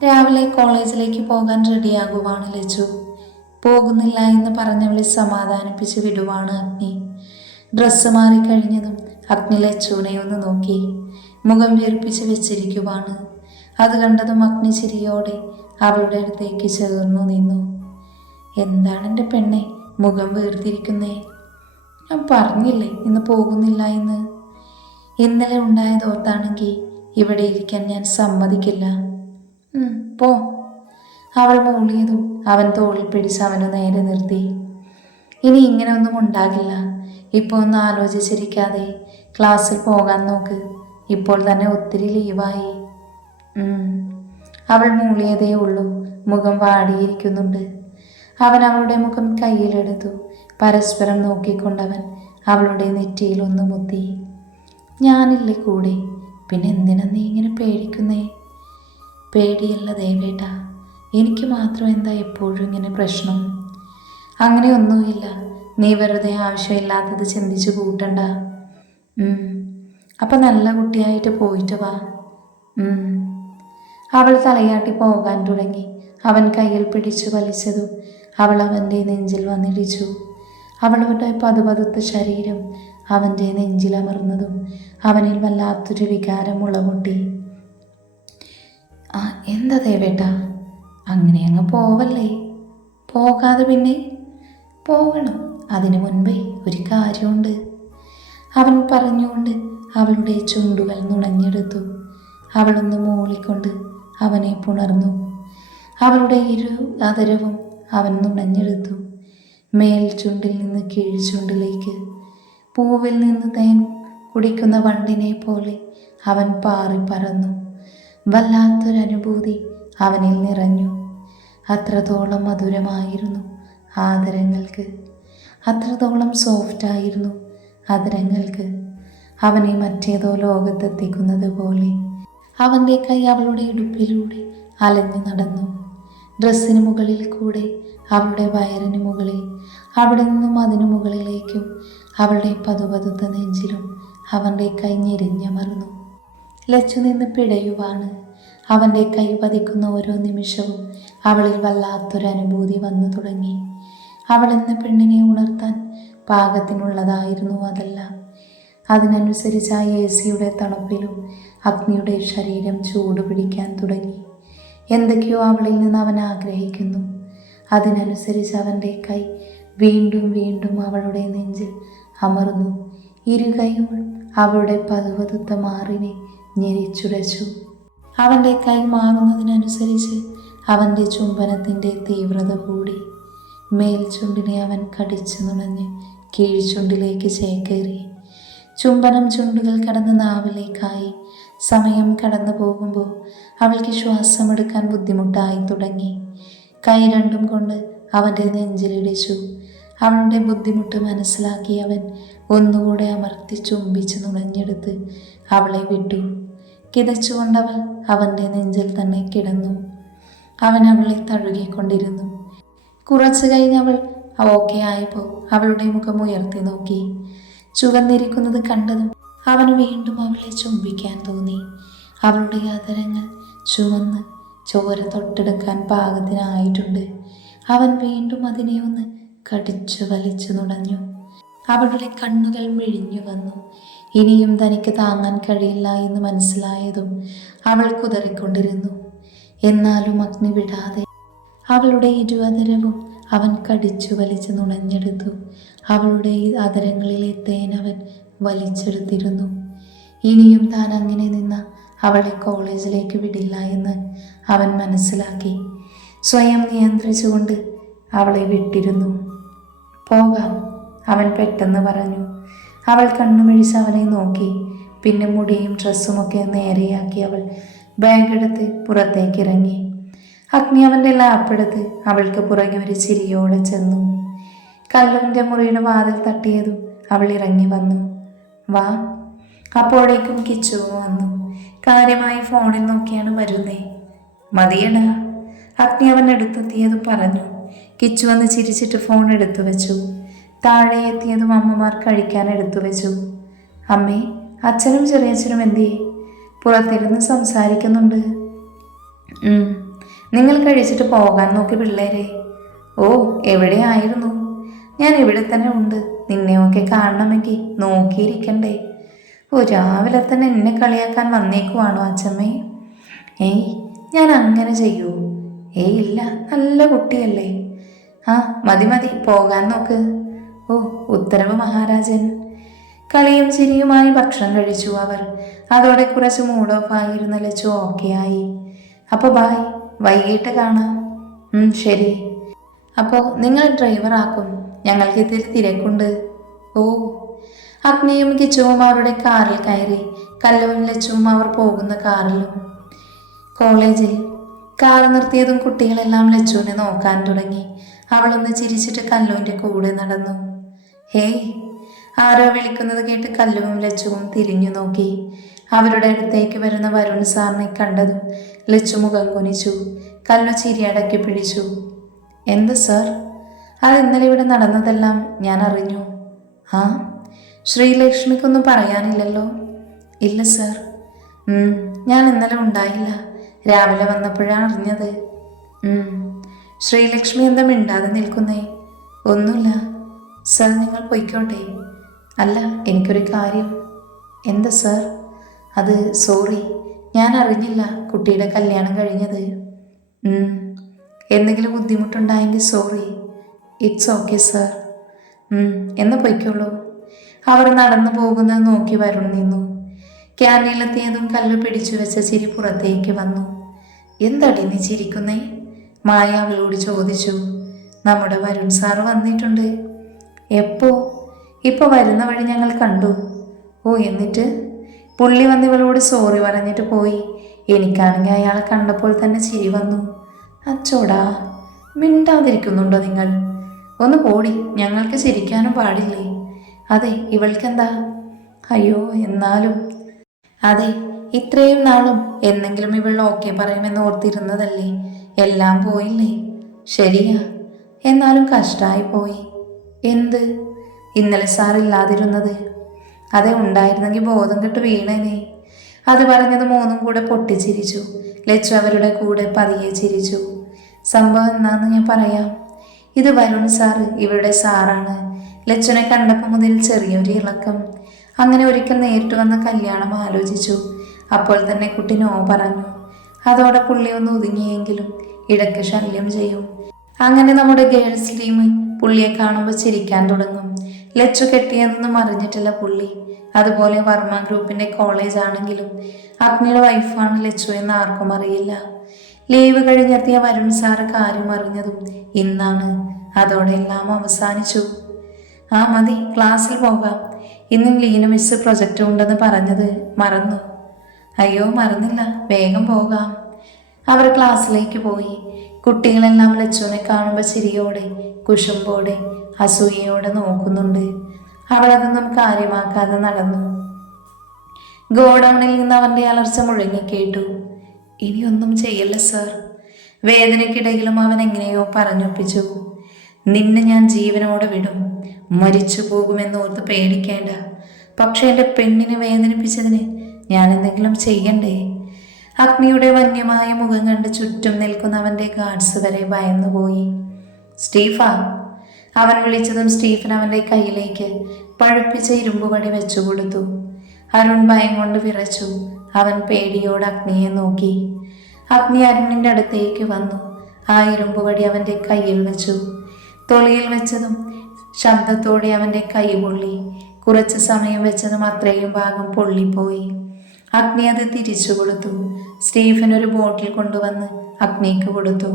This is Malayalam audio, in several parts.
രാവിലെ കോളേജിലേക്ക് പോകാൻ റെഡിയാകുവാണ് ലച്ചു. പോകുന്നില്ല എന്ന് പറഞ്ഞവളെ സമാധാനിപ്പിച്ച് വിടുവാണ് അഗ്നി. ഡ്രസ്സ് മാറിക്കഴിഞ്ഞതും അഗ്നി ലച്ചുവിനെ ഒന്ന് നോക്കി. മുഖം വീർപ്പിച്ച് വെച്ചിരിക്കുവാണ്. അത് കണ്ടതും അഗ്നി ചിരിയോടെ അവളുടെ അടുത്തേക്ക് ചേർന്നു നിന്നു. എന്താണ് എൻ്റെ പെണ്ണെ മുഖം വീർത്തിരിക്കുന്നേ? ഞാൻ പറഞ്ഞില്ലേ ഇന്ന് പോകുന്നില്ല എന്ന്. ഇന്നലെ ഉണ്ടായതോർത്താണെങ്കിൽ ഇവിടെ ഇരിക്കാൻ ഞാൻ സമ്മതിക്കില്ല. പോ. അവൾ മൂളിയതും അവൻ തോളിൽ പിടിച്ച് അവന് നേരെ നിർത്തി. ഇനി ഇങ്ങനെ ഒന്നും ഉണ്ടാകില്ല. ഇപ്പോൾ ഒന്ന് ആലോചിച്ചിരിക്കാതെ ക്ലാസ്സിൽ പോകാൻ നോക്ക്. ഇപ്പോൾ തന്നെ ഒത്തിരി ലീവായി. അവൾ മൂളിയതേ ഉള്ളൂ. മുഖം വാടിയിരിക്കുന്നുണ്ട്. അവൻ അവളുടെ മുഖം കയ്യിലെടുത്തു. പരസ്പരം നോക്കിക്കൊണ്ടവൻ അവളുടെ നെറ്റിയിൽ ഒന്ന് മുത്തി. ഞാനില്ലേ കൂടെ, പിന്നെ എന്തിനാ നീ ഇങ്ങനെ പേടിക്കുന്നേ? പേടിയല്ല ദേവേട്ട, എനിക്ക് മാത്രം എന്താ എപ്പോഴും ഇങ്ങനെ പ്രശ്നം? അങ്ങനെയൊന്നുമില്ല. നീ വെറുതെ ആവശ്യമില്ലാത്തത് ചിന്തിച്ചു കൂട്ടണ്ട. അപ്പം നല്ല കുട്ടിയായിട്ട് പോയിട്ട് വാ. അവൾ തലയാട്ടി പോകാൻ തുടങ്ങി. അവൻ കയ്യിൽ പിടിച്ചു വലിച്ചതും അവൾ അവൻ്റെ നെഞ്ചിൽ വന്നിടിച്ചു. അവളുടെ പതുപതുത്ത ശരീരം അവൻ്റെ നെഞ്ചിലമർന്നതും അവനിൽ വല്ലാത്തൊരു വികാരം മുളപൊട്ടി. എന്താ ദേവേട്ട, അങ്ങനെ അങ്ങ് പോവല്ലേ? പോകാതെ പിന്നെ? പോകണം. അതിനു മുൻപേ ഒരു കാര്യമുണ്ട്, അവൻ പറഞ്ഞുകൊണ്ട് അവളുടെ ചുണ്ടുകൾ നുണഞ്ഞെടുത്തു. അവളൊന്ന് മൂളിക്കൊണ്ട് അവനെ പുണർന്നു. അവളുടെ ഇരു ആദരവും അവൻ നുണഞ്ഞെടുത്തു. മേൽ ചുണ്ടിൽ നിന്ന് കീഴ് ചുണ്ടിലേക്ക്. പൂവിൽ നിന്ന് തേൻ കുടിക്കുന്ന വണ്ടിനെ പോലെ അവൻ പാറി പറന്നു. വല്ലാത്തൊരനുഭൂതി അവനിൽ നിറഞ്ഞു. അത്രത്തോളം മധുരമായിരുന്നു ആദരങ്ങൾക്ക്, അത്രത്തോളം സോഫ്റ്റായിരുന്നു ആദരങ്ങൾക്ക്. അവനെ മറ്റേതോ ലോകത്തെത്തിക്കുന്നത് പോലെ അവൻ്റെ കൈ അവളുടെ ഇടുപ്പിലൂടെ അലഞ്ഞു നടന്നു. ഡ്രസ്സിന് മുകളിൽ കൂടെ, അവളുടെ വയറിന് മുകളിൽ, അവിടെ നിന്നും അതിനു മുകളിലേക്കും, അവളുടെ പതുപതുത്ത നെഞ്ചിലും അവൻ്റെ കൈ ഞെരിഞ്ഞമർന്നു. ലച്ചു നിന്ന് പിടയുവാണ്. അവൻ്റെ കൈ പതിക്കുന്ന ഓരോ നിമിഷവും അവളിൽ വല്ലാത്തൊരനുഭൂതി വന്നു തുടങ്ങി. അവളെന്ന പെണ്ണിനെ ഉണർത്താൻ പാകത്തിനുള്ളതായിരുന്നു അതെല്ലാം. അതിനനുസരിച്ച് ആ AC-യുടെ തണുപ്പിലും അഗ്നിയുടെ ശരീരം ചൂടുപിടിക്കാൻ തുടങ്ങി. എന്തൊക്കെയോ അവളിൽ നിന്ന് അവൻ ആഗ്രഹിക്കുന്നു. അതിനനുസരിച്ച് അവൻ്റെ കൈ വീണ്ടും വീണ്ടും അവളുടെ നെഞ്ചിൽ അമർന്നു. ഇരുകൈയും അവളുടെ പതുപതുത്ത മാറിനെ ഞെരിച്ചുടച്ചു. അവൻ്റെ കൈ മാറുന്നതിനനുസരിച്ച് അവൻ്റെ ചുംബനത്തിൻ്റെ തീവ്രത കൂടി. മേൽചുണ്ടിനെ അവൻ കടിച്ചു നുണഞ്ഞ് കീഴ്ചുണ്ടിലേക്ക് ചേക്കേറി. ചുംബനം ചുണ്ടുകൾ കടന്ന് നാവിലേക്കായി. സമയം കടന്നു പോകുമ്പോൾ അവൾക്ക് ശ്വാസമെടുക്കാൻ ബുദ്ധിമുട്ടായി തുടങ്ങി. കൈ രണ്ടും കൊണ്ട് അവൻ്റെ നെഞ്ചിലിടിച്ചു. അവളുടെ ബുദ്ധിമുട്ട് മനസ്സിലാക്കി അവൻ ഒന്നുകൂടെ അമർത്തി ചുംബിച്ച് നുണഞ്ഞെടുത്ത് അവളെ വിട്ടു. കിതച്ചുകൊണ്ടവൾ അവൻ്റെ നെഞ്ചിൽ തന്നെ കിടന്നു. അവൻ അവളെ തഴുകിക്കൊണ്ടിരുന്നു. കുറച്ചു കഴിഞ്ഞവൾ ഓക്കെ ആയപ്പോൾ അവളുടെ മുഖം ഉയർത്തി നോക്കി. ചുവന്നിരിക്കുന്നത് കണ്ടതും അവന് വീണ്ടും അവളെ ചുംബിക്കാൻ തോന്നി. അവളുടെ ആദരങ്ങൾ ചുവന്ന് ചോര തൊട്ടെടുക്കാൻ പാകത്തിനായിട്ടുണ്ട്. അവൻ വീണ്ടും അതിനെ ഒന്ന് കടിച്ചു വലിച്ചു നുണഞ്ഞു. അവളുടെ കണ്ണുകൾ മിഴിഞ്ഞു വന്നു. ഇനിയും തനിക്ക് താങ്ങാൻ കഴിയില്ല എന്ന് മനസ്സിലായതും അവൾ കുതറിക്കൊണ്ടിരുന്നു. എന്നാലും അഗ്നി വിടാതെ അവളുടെ ഇരുവതരവും അവൻ കടിച്ചു വലിച്ച് നുണഞ്ഞെടുത്തു. അവളുടെ അതരങ്ങളിലെ തേൻ അവൻ വലിച്ചെടുത്തിരുന്നു. ഇനിയും താൻ അങ്ങനെ നിന്ന അവളെ കോളേജിലേക്ക് വിടില്ല എന്ന് അവൻ മനസ്സിലാക്കി. സ്വയം നിയന്ത്രിച്ചുകൊണ്ട് അവളെ വിട്ടിരുന്നു. പോകാം, അവൻ പെട്ടെന്ന് പറഞ്ഞു. അവൾ കണ്ണുമിഴിച്ച് അവനെ നോക്കി. പിന്നെ മുടിയും ഡ്രസ്സുമൊക്കെ നേരെയാക്കി അവൾ ബാഗെടുത്ത് പുറത്തേക്ക് ഇറങ്ങി. അഗ്നി അവൻ്റെ ലാപ്പെടുത്ത് അവൾക്ക് പുറകെ ഒരു ചിരിയോടെ ചെന്നു. കല്ലുവിൻ്റെ മുറിയുടെ വാതിൽ തട്ടിയതും അവൾ ഇറങ്ങി വന്നു. വാ. അപ്പോഴേക്കും കിച്ചുവും വന്നു. കാര്യമായി ഫോണിൽ നോക്കിയാണ് വരുന്നേ. മതിയടാ, അഗ്നി അവൻ എടുത്തെത്തിയതും പറഞ്ഞു. കിച്ചു വന്ന് ചിരിച്ചിട്ട് ഫോൺ എടുത്തു വെച്ചു. താഴെ എത്തിയതും അമ്മമാർ കഴിക്കാൻ എടുത്തു വെച്ചു. അമ്മേ, അച്ഛനും ചെറിയച്ഛനും എന്തേ? പുറത്തിരുന്ന് സംസാരിക്കുന്നുണ്ട്. നിങ്ങൾ കഴിച്ചിട്ട് പോകാൻ നോക്കി പിള്ളേരെ. ഓ, എവിടെയായിരുന്നു? ഞാൻ ഇവിടെ തന്നെ ഉണ്ട്. നിന്നെയൊക്കെ കാണണമെങ്കിൽ നോക്കിയിരിക്കണ്ടേ. ഓ, രാവിലെ തന്നെ എന്നെ കളിയാക്കാൻ വന്നേക്കുവാണോ അച്ഛമ്മേ? ഏയ്, ഞാൻ അങ്ങനെ ചെയ്യൂ? ഏയ് ഇല്ല, നല്ല കുട്ടിയല്ലേ. ആ, മതി മതി, പോകാൻ നോക്ക്. ഓ, ഉത്തരവ് മഹാരാജൻ. കളിയും ചിരിയുമായി ഭക്ഷണം കഴിച്ചു അവർ. അതോടെ കുറച്ച് മൂഡ് ഓഫ് ആയിരുന്ന ലച്ചു ഓക്കെ ആയി. അപ്പോൾ ബായ്, വൈകിട്ട് കാണാം. ശരി. അപ്പോൾ നിങ്ങൾ ഡ്രൈവർ ആക്കും, ഞങ്ങൾക്ക് ഇത്തിരി തിരക്കുണ്ട്. ഓ. അഗ്നിയും കിച്ചുവും അവരുടെ കാറിൽ കയറി. കല്ലുവും ലച്ചുവും അവർ പോകുന്ന കാറിലും. കോളേജിൽ കാർ നിർത്തിയതും കുട്ടികളെല്ലാം ലച്ചുവിനെ നോക്കാൻ തുടങ്ങി. അവളൊന്ന് ചിരിച്ചിട്ട് കല്ലുവിൻ്റെ കൂടെ നടന്നു. ഹേയ്, ആരോ വിളിക്കുന്നത് കേട്ട് കല്ലുവും ലച്ചുവും തിരിഞ്ഞു നോക്കി. അവരുടെ അടുത്തേക്ക് വരുന്ന വരുൺ സാറിനെ കണ്ടതും ലച്ചു മുഖം കുനിച്ചു. കല്ലു ചിരി അടക്കി പിടിച്ചു. എന്ത് സാർ? അത് ഇന്നലെ ഇവിടെ നടന്നതെല്ലാം ഞാൻ അറിഞ്ഞു. ആ, ശ്രീലക്ഷ്മിക്കൊന്നും പറയാനില്ലല്ലോ? ഇല്ല സാർ. ഞാൻ ഇന്നലെ ഉണ്ടായില്ല, രാവിലെ വന്നപ്പോഴാണ് അറിഞ്ഞത്. ശ്രീലക്ഷ്മി എന്താ മിണ്ടാതെ നിൽക്കുന്നേ? ഒന്നുമില്ല സാർ, നിങ്ങൾ പൊയ്ക്കോട്ടെ. അല്ല, എനിക്കൊരു കാര്യം. എന്താ സാർ? അത് സോറി, ഞാൻ അറിഞ്ഞില്ല കുട്ടിയുടെ കല്യാണം കഴിഞ്ഞത്. എന്തെങ്കിലും ബുദ്ധിമുട്ടുണ്ടായെങ്കിൽ സോറി. It's okay sir. എന്ന് പൊയ്ക്കോളൂ. അവർ നടന്നു പോകുന്നത് നോക്കി വരുൺ നിന്നു. ക്യാൻറ്റീനിലെത്തിയതും കല്ലു പിടിച്ചു വെച്ച ചിരി പുറത്തേക്ക് വന്നു. എന്തടി നീ ചിരിക്കുന്നേ? മായ അവളോട് ചോദിച്ചു. നമ്മുടെ വരുൺ സാറ് വന്നിട്ടുണ്ട്. എപ്പോ? ഇപ്പോൾ വരുന്ന വഴി ഞങ്ങൾ കണ്ടു. ഓ, എന്നിട്ട്? പുള്ളി വന്ന് ഇവളോട് സോറി പറഞ്ഞിട്ട് പോയി. എനിക്കാണെങ്കിൽ അയാളെ കണ്ടപ്പോൾ തന്നെ ചിരി വന്നു. അച്ചോടാ, മിണ്ടാതിരിക്കുന്നുണ്ടോ നിങ്ങൾ? ഒന്ന് പോടി, ഞങ്ങൾക്ക് ചിരിക്കാനും പാടില്ലേ? അതെ, ഇവൾക്കെന്താ? അയ്യോ, എന്നാലും. അതെ, ഇത്രയും നാളും എന്നെങ്കിലും ഇവൾ ഓക്കെ പറയുമെന്ന് ഓർത്തിരുന്നതല്ലേ. എല്ലാം പോയില്ലേ? ശരിയാ, എന്നാലും കഷ്ടായി പോയി. എന്ത്? ഇന്നലെ സാറില്ലാതിരുന്നത്. അതെ, ഉണ്ടായിരുന്നെങ്കിൽ ബോധം കെട്ട് വീണേനെ. അത് പറഞ്ഞത് മൂന്നും കൂടെ പൊട്ടിച്ചിരിച്ചു. ലച്ചു അവരുടെ കൂടെ പതിയെ ചിരിച്ചു. സംഭവം എന്നാന്ന് ഞാൻ പറയാം. ഇത് വരുൺ സാറ്, ഇവരുടെ സാറാണ്. ലച്ചുനെ കണ്ടപ്പോൾ മുതൽ ചെറിയൊരു ഇളക്കം. അങ്ങനെ ഒരിക്കൽ നേരിട്ട് വന്ന കല്യാണം ആലോചിച്ചു. അപ്പോൾ തന്നെ കുട്ടി നോ പറഞ്ഞു. അതോടെ പുള്ളി ഒന്ന് ഒതുങ്ങിയെങ്കിലും ഇടയ്ക്ക് ശല്യം ചെയ്യും. അങ്ങനെ നമ്മുടെ ഗേൾസ് ടീം പുള്ളിയെ കാണുമ്പോൾ ചിരിക്കാൻ തുടങ്ങും. ലച്ചു കെട്ടിയതൊന്നും അറിഞ്ഞിട്ടില്ല പുള്ളി. അതുപോലെ വർമ്മ ഗ്രൂപ്പിന്റെ കോളേജ് ആണെങ്കിലും അഗ്നിയുടെ വൈഫാണ് ലച്ചു എന്ന് ആർക്കും അറിയില്ല. ലീവ് കഴിഞ്ഞെത്തിയ വരുൺ സാറ് കാര്യം അറിഞ്ഞതും ഇന്നാണ്. അതോടെ എല്ലാം അവസാനിച്ചു. ആ മതി, ക്ലാസ്സിൽ പോകാം. ഇന്നും ലീന മിസ് പ്രൊജക്റ്റ് ഉണ്ടെന്ന് പറഞ്ഞത് മറന്നു? അയ്യോ, മറന്നില്ല, വേഗം പോകാം. അവർ ക്ലാസ്സിലേക്ക് പോയി. കുട്ടികളെല്ലാം ലച്ചുവിനെ കാണുമ്പോൾ ചിരിയോടെ, കുശുമ്പോടെ, അസൂയയോടെ നോക്കുന്നുണ്ട്. അവളതൊന്നും കാര്യമാക്കാതെ നടന്നു. ഗോഡൌണിൽ നിന്ന് അവൻ്റെ അലർച്ച മുഴങ്ങി കേട്ടു. ഇനിയൊന്നും ചെയ്യല്ല സാർ. വേദനയ്ക്കിടയിലും അവൻ എങ്ങനെയോ പറഞ്ഞൊപ്പിച്ചു. നിന്നെ ഞാൻ ജീവനോടെ വിടും, മരിച്ചു പോകുമെന്നോർത്ത് പേടിക്കേണ്ട. പക്ഷെ എൻ്റെ പെണ്ണിനെ വേദനിപ്പിച്ചതിന് ഞാൻ എന്തെങ്കിലും ചെയ്യണ്ടേ? അഗ്നിയുടെ വന്യമായ മുഖം കണ്ട് ചുറ്റും നിൽക്കുന്നവൻ്റെ ഗാർഡ്സ് വരെ ഭയന്നുപോയി. സ്റ്റീഫ! അവൻ വിളിച്ചതും സ്റ്റീഫൻ അവൻ്റെ കയ്യിലേക്ക് പഴുപ്പിച്ച ഇരുമ്പുപടി വെച്ചുകൊടുത്തു. അരുൺ ഭയം കൊണ്ട് വിറച്ചു. അവൻ പേടിയോട് അഗ്നിയെ നോക്കി. അഗ്നി അരുണിൻ്റെ അടുത്തേക്ക് വന്നു. ആ ഇരുമ്പുപടി അവൻ്റെ കയ്യിൽ വെച്ചു. തൊളിയിൽ വെച്ചതും ശബ്ദത്തോടെ അവൻ്റെ കൈ പൊള്ളി. കുറച്ച് സമയം വെച്ചതും അത്രയും ഭാഗം പൊള്ളിപ്പോയി. അഗ്നി അത് തിരിച്ചു കൊടുത്തു. സ്റ്റീഫൻ ഒരു ബോട്ടിൽ കൊണ്ടുവന്ന് അഗ്നിക്ക് കൊടുത്തു.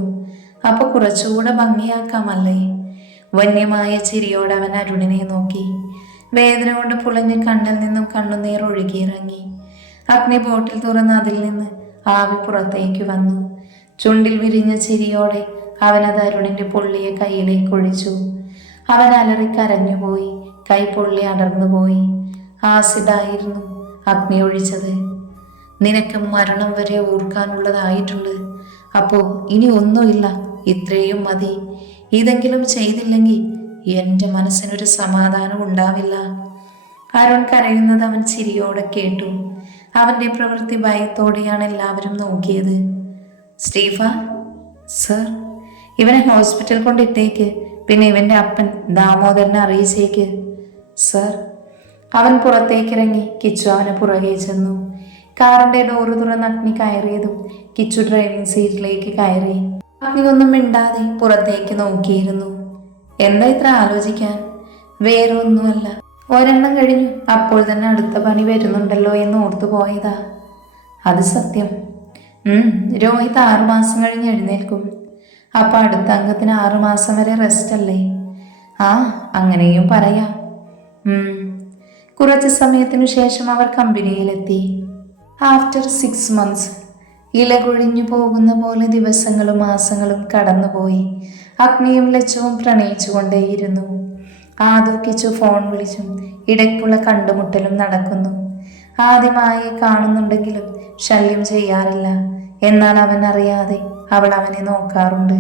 അപ്പോൾ കുറച്ചുകൂടെ ഭംഗിയാക്കാമല്ലേ? വന്യമായ ചിരിയോടെ അവൻ അരുണിനെ നോക്കി. വേദന കൊണ്ട് പുളഞ്ഞ കണ്ണിൽ നിന്നും കണ്ണുനീർ ഒഴുകിയിറങ്ങി. അഗ്നി ബോട്ടിൽ തുറന്ന് അതിൽ നിന്ന് ആവി പുറത്തേക്ക് വന്നു. ചുണ്ടിൽ വിരിഞ്ഞ ചിരിയോടെ അവനത് അരുണിൻ്റെ പൊള്ളിയ കൈയിലേക്ക് ഒഴിച്ചു. അവൻ അലറിക്കരഞ്ഞുപോയി. കൈ പൊള്ളി അടർന്നുപോയി. ആസിഡായിരുന്നു അഗ്നി ഒഴിച്ചത്. നിനക്ക് മരണം വരെ ഓർക്കാനുള്ളതായിട്ടുണ്ട്. അപ്പോൾ ഇനി ഒന്നുമില്ല, ഇത്രയും മതി. ഇതെങ്കിലും ചെയ്തില്ലെങ്കിൽ എൻ്റെ മനസ്സിനൊരു സമാധാനം ഉണ്ടാവില്ല. അരുൺ കരയുന്നത് അവൻ ചിരിയോടെ കേട്ടു. അവൻ്റെ പ്രവൃത്തി ഭയത്തോടെയാണ് എല്ലാവരും നോക്കിയത്. സ്റ്റീഫ, സർ, ഇവനെ ഹോസ്പിറ്റൽ കൊണ്ടിട്ടേക്ക്. പിന്നെ ഇവൻ്റെ അപ്പൻ ദാമോദരനെ അറിയിച്ചേക്ക്. സർ. അവൻ പുറത്തേക്കിറങ്ങി. കിച്ചു അവന് പുറകെ ചെന്നു. കാറിൻ്റെ ഡോറ് തുറന്ന് അഗ്നി കയറിയതും കിച്ചു ഡ്രൈവിംഗ് സീറ്റിലേക്ക് കയറി. അഗ്നി ഒന്നും മിണ്ടാതെ പുറത്തേക്ക് നോക്കിയിരുന്നു. എന്താ ഇത്ര ആലോചിക്കാൻ? വേറെ ഒന്നുമല്ല, ഒരെണ്ണം കഴിഞ്ഞു, അപ്പോൾ തന്നെ അടുത്ത പണി വരുന്നുണ്ടല്ലോ എന്ന് ഓർത്തു പോയതാ. അത് സത്യം. രോഹിത് 6 മാസം കഴിഞ്ഞ് എഴുന്നേൽക്കും. അപ്പൊ അടുത്ത അംഗത്തിന് 6 മാസം വരെ റെസ്റ്റ് അല്ലേ? ആ, അങ്ങനെയും പറയാം. കുറച്ച് സമയത്തിനു ശേഷം അവർ കമ്പനിയിലെത്തി. After 6 months. ഇലകൊഴിഞ്ഞു പോകുന്ന പോലെ ദിവസങ്ങളും മാസങ്ങളും കടന്നുപോയി. അഗ്നിയും ലച്ചുവും പ്രണയിച്ചുകൊണ്ടേയിരുന്നു. ആദർക്കിച്ചു ഫോൺ വിളിച്ചും ഇടയ്ക്കുള്ള കണ്ടുമുട്ടലും നടക്കുന്നു. ആദ്യമായി കാണുന്നുണ്ടെങ്കിലും ശല്യം ചെയ്യാറില്ല. എന്നാൽ അവൻ അറിയാതെ അവൾ അവനെ നോക്കാറുണ്ട്.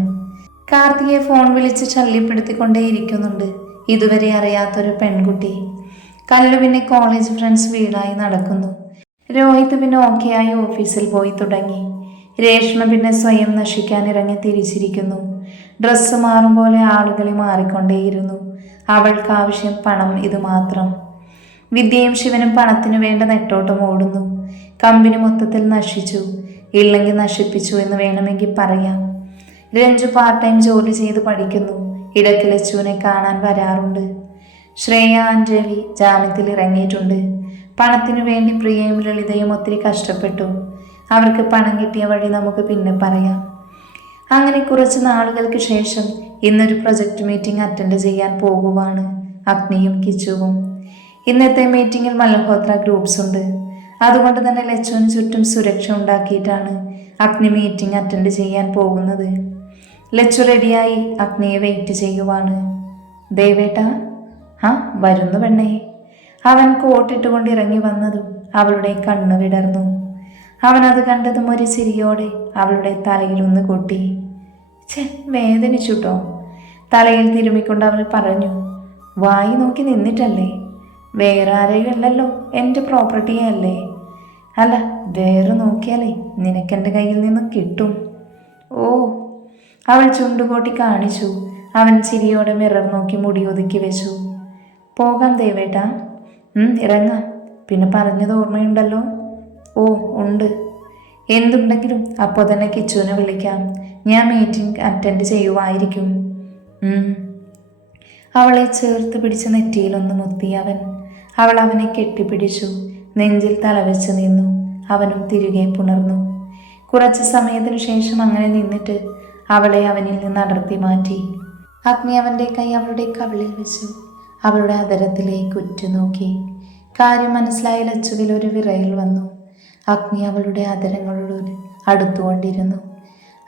കാർത്തികയെ ഫോൺ വിളിച്ച് ശല്യപ്പെടുത്തിക്കൊണ്ടേയിരിക്കുന്നുണ്ട് ഇതുവരെ അറിയാത്തൊരു പെൺകുട്ടി. കല്ലു പിന്നെ കോളേജ് ഫ്രണ്ട്സ് വീടായി നടക്കുന്നു. രോഹിത് പിന്നെ ഓക്കെയായി ഓഫീസിൽ പോയി തുടങ്ങി. രേഷ്മ പിന്നെ സ്വയം നശിക്കാൻ ഇറങ്ങി തിരിച്ചിരിക്കുന്നു. ഡ്രസ്സ് മാറും പോലെ ആളുകളെ മാറിക്കൊണ്ടേയിരുന്നു. അവൾക്ക് ആവശ്യം പണം, ഇത് മാത്രം. വിദ്യയും ശിവനും പണത്തിനു വേണ്ട നെട്ടോട്ടം ഓടുന്നു. കമ്പനി മൊത്തത്തിൽ നശിച്ചു, ഇല്ലെങ്കിൽ നശിപ്പിച്ചു എന്ന് വേണമെങ്കിൽ പറയാം. രഞ്ജു പാർട്ട് ടൈം ജോലി ചെയ്ത് പഠിക്കുന്നു. ഇടയ്ക്ക് ലച്ചുവിനെ കാണാൻ വരാറുണ്ട്. ശ്രേയ അഞ്ജലി ജാമ്യത്തിൽ ഇറങ്ങിയിട്ടുണ്ട്. പണത്തിനു വേണ്ടി പ്രിയയും ലളിതയും ഒത്തിരി കഷ്ടപ്പെട്ടു. അവർക്ക് പണം കിട്ടിയ വഴി നമുക്ക് പിന്നെ പറയാം. അങ്ങനെ കുറച്ച് നാളുകൾക്ക് ശേഷം ഇന്നൊരു പ്രൊജക്റ്റ് മീറ്റിംഗ് അറ്റൻഡ് ചെയ്യാൻ പോകുവാണ് അഗ്നിയും കിച്ചുവും. ഇന്നത്തെ മീറ്റിങ്ങിൽ മൽഹോത്ര ഗ്രൂപ്പ്സ് ഉണ്ട്. അതുകൊണ്ട് തന്നെ ലച്ചുവിന് ചുറ്റും സുരക്ഷ ഉണ്ടാക്കിയിട്ടാണ് അഗ്നി മീറ്റിംഗ് അറ്റൻഡ് ചെയ്യാൻ പോകുന്നത്. ലച്ചു റെഡിയായി അഗ്നിയെ വെയിറ്റ് ചെയ്യുവാണ്. ദേവേട്ട. ആ, വരുന്നു പെണ്ണേ. അവൻ കോട്ടിട്ടുകൊണ്ട് ഇറങ്ങി വന്നതും അവളുടെ കണ്ണു വിടർന്നു. അവനത് കണ്ടതും ഒരു ചിരിയോടെ അവളുടെ തലയിലൊന്ന് കൊട്ടി. വേദനിച്ചുട്ടോ. തലയിൽ തിരുമ്മിക്കൊണ്ട് അവൾ പറഞ്ഞു. വായി നോക്കി നിന്നിട്ടല്ലേ? വേറെ ആരെയും അല്ലല്ലോ, എൻ്റെ പ്രോപ്പർട്ടിയെ അല്ലേ? അല്ല, വേറെ നോക്കിയാലേ നിനക്കെൻ്റെ കയ്യിൽ നിന്നും കിട്ടും. ഓ. അവൾ ചുണ്ടുകൊട്ടി കാണിച്ചു. അവൻ ചിരിയോടെ മിറർ നോക്കി മുടി ഒതുക്കി വെച്ചു. പോകാം ദേവേട്ടാ. ഇറങ്ങാം. പിന്നെ പറഞ്ഞത് ഓർമ്മയുണ്ടല്ലോ? ഓ ഉണ്ട്. എന്തുണ്ടെങ്കിലും അപ്പോൾ തന്നെ കിച്ചുവിനെ വിളിക്കാം. ഞാൻ മീറ്റിംഗ് അറ്റൻഡ് ചെയ്യുമായിരിക്കും. അവളെ ചേർത്ത് പിടിച്ച് നെറ്റിയിലൊന്ന് മുത്തി അവൻ. അവൾ അവനെ കെട്ടിപ്പിടിച്ചു. നെഞ്ചിൽ തലവെച്ച് നിന്നു. അവനും തിരികെ പുണർന്നു. കുറച്ച് സമയത്തിനു ശേഷം അങ്ങനെ നിന്നിട്ട് അവളെ അവനിൽ നിന്ന് അടർത്തി മാറ്റി. അഗ്നി അവൻ്റെ കൈ അവളുടെ കവിളിൽ വെച്ചു. അവളുടെ അതരത്തിലേക്ക് ഉറ്റുനോക്കി. കാര്യം മനസ്സിലായ ലച്ചുവിൽ ഒരു വിറയൽ വന്നു. അഗ്നി അവളുടെ അതരങ്ങളോട് അടുത്തുകൊണ്ടിരുന്നു.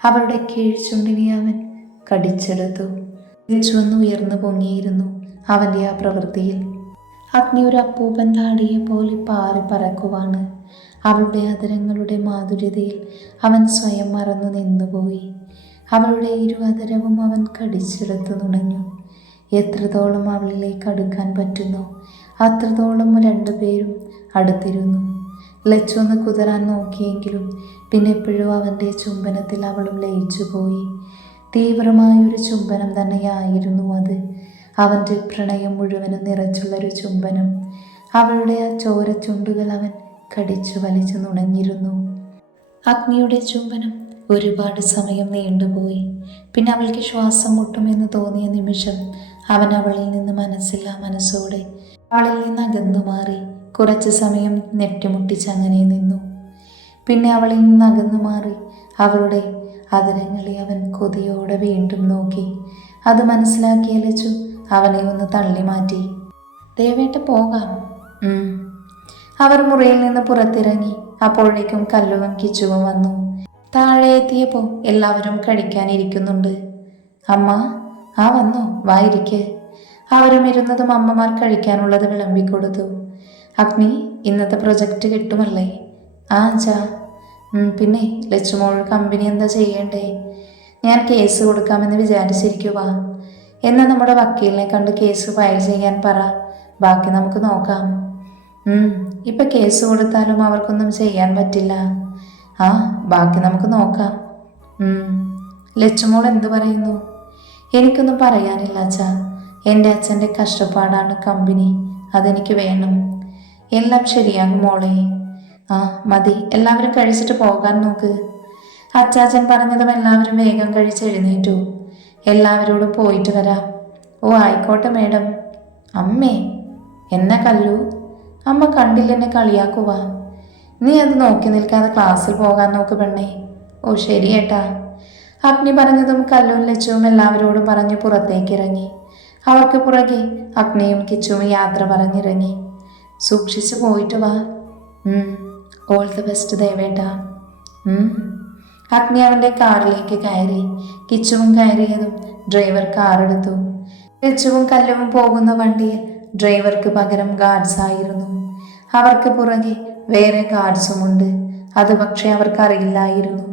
അവളുടെ കീഴ്ചുണ്ടിനെ അവൻ കടിച്ചെടുത്തു. ലച്ചുവന്ന് ഉയർന്നു പൊങ്ങിയിരുന്നു അവൻ്റെ ആ പ്രവൃത്തിയിൽ. അഗ്നി ഒരു അപ്പൂപ്പൻ താടിയെ പോലെ പാറി പറക്കുവാണ്. അവളുടെ അതരങ്ങളുടെ മാധുര്യതയിൽ അവൻ സ്വയം മറന്നു നിന്നുപോയി. അവളുടെ ഇരുവതരവും അവൻ കടിച്ചെടുത്തു നുണഞ്ഞു. എത്രത്തോളം അവളിലേക്ക് അടുക്കാൻ പറ്റുന്നോ അത്രത്തോളം രണ്ടുപേരും അടുത്തിരുന്നു. ലച്ചു ഒന്ന് കുതിരാൻ നോക്കിയെങ്കിലും പിന്നെ എപ്പോഴും അവൻ്റെ ചുംബനത്തിൽ അവളും ലയിച്ചു പോയി. തീവ്രമായൊരു ചുംബനം തന്നെയായിരുന്നു അത്. അവൻ്റെ പ്രണയം മുഴുവനും നിറച്ചുള്ളൊരു ചുംബനം. അവളുടെ ആ ചോരച്ചുണ്ടുകൾ അവൻ കടിച്ചു വലിച്ചു നുണഞ്ഞിരുന്നു. അഗ്നിയുടെ ചുംബനം ഒരുപാട് സമയം നീണ്ടുപോയി. പിന്നെ അവൾക്ക് ശ്വാസം മുട്ടുമെന്ന് തോന്നിയ നിമിഷം അവൻ അവളിൽ നിന്ന് മനസ്സില്ലാ മനസ്സോടെ അവളിൽ നിന്ന് അകന്നു മാറി. കുറച്ച് സമയം നെറ്റിമുട്ടിച്ചങ്ങനെ നിന്നു. പിന്നെ അവളിൽ നിന്ന് അകന്നു മാറി അവളുടെ അതരങ്ങളെ അവൻ കൊതിയോടെ വീണ്ടും നോക്കി. അത് മനസ്സിലാക്കിയ ലച്ചു അവനെ ഒന്ന് തള്ളി മാറ്റി. ദേവേട്ട പോകാം. അവർ മുറിയിൽ നിന്ന് പുറത്തിറങ്ങി. അപ്പോഴേക്കും കല്ലുവും കിച്ചുവും വന്നു. താഴെ എത്തിയപ്പോൾ എല്ലാവരും കഴിക്കാനിരിക്കുന്നുണ്ട്. അമ്മ. ആ വന്നോ, വായിരിക്ക്. അവരും ഇരുന്നതും അമ്മമാർ കഴിക്കാനുള്ളത് വിളമ്പിക്കൊടുത്തു. അഗ്നി, ഇന്നത്തെ പ്രൊജക്റ്റ് കിട്ടുമല്ലേ? ആ ചാ. പിന്നെ ലച്ചുമോൾ കമ്പനി എന്താ ചെയ്യണ്ടേ? ഞാൻ കേസ് കൊടുക്കാമെന്ന് വിചാരിച്ചിരിക്കുക. എന്നാൽ നമ്മുടെ വക്കീലിനെ കണ്ട് കേസ് ഫയൽ ചെയ്യാൻ പറ. ബാക്കി നമുക്ക് നോക്കാം. ഇപ്പം കേസ് കൊടുത്താലും അവർക്കൊന്നും ചെയ്യാൻ പറ്റില്ല. ആ, ബാക്കി നമുക്ക് നോക്കാം. ലച്ചുമോൾ എന്തു പറയുന്നു? എനിക്കൊന്നും പറയാനില്ല അച്ഛാ. എൻ്റെ അച്ഛൻ്റെ കഷ്ടപ്പാടാണ് കമ്പനി, അതെനിക്ക് വേണം. എല്ലാം ശരിയാകും മോളെ. ആ മതി, എല്ലാവരും കഴിച്ചിട്ട് പോകാൻ നോക്ക്. അച്ചാച്ചൻ പറഞ്ഞതും എല്ലാവരും വേഗം കഴിച്ച് എഴുന്നേറ്റു. എല്ലാവരോടും പോയിട്ട് വരാം. ഓ ആയിക്കോട്ടെ മേഡം. അമ്മേ, എന്നെ കല്ലു? അമ്മ കണ്ടില്ലെന്നെ കളിയാക്കുവാ. നീ അത് നോക്കി നിൽക്കാതെ ക്ലാസ്സിൽ പോകാൻ നോക്ക് പെണ്ണേ. ഓ ശരി ഏട്ടാ. അഗ്നി പറഞ്ഞതും കല്ലും ലച്ചുവും എല്ലാവരോടും പറഞ്ഞ് പുറത്തേക്ക് ഇറങ്ങി. അവർക്ക് പുറകെ അഗ്നിയും കിച്ചുവും യാത്ര പറഞ്ഞിറങ്ങി. സൂക്ഷിച്ചു പോയിട്ട് വാ. ഓൾ ദി ബെസ്റ്റ് ദേവേട്ടാ. അഗ്നി അവൻ്റെ കാറിലേക്ക് കയറി. കിച്ചുവും കയറിയതും ഡ്രൈവർ കാറെടുത്തു. ലച്ചുവും കല്ലുവും പോകുന്ന വണ്ടിയിൽ ഡ്രൈവർക്ക് പകരം ഗാർഡ്സ് ആയിരുന്നു. അവർക്ക് പുറകെ വേറെ ഗാർഡ്സുമുണ്ട്. അത് പക്ഷെ അവർക്കറിയില്ലായിരുന്നു.